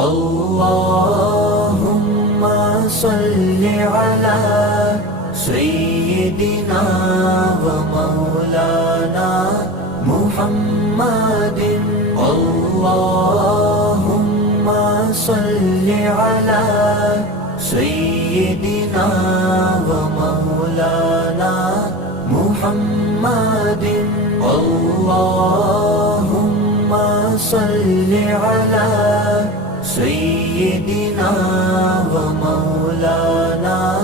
अल्लाहुम्मा सल्लि अला सय्यिदिना व मौलाना मुहम्मदिन। अल्लाहुम्मा सल्लि अला सय्यिदिना व मौलाना मुहम्मदिन। अल्लाहुम्मा सल्लि अला सय्यिदिना व मौलाना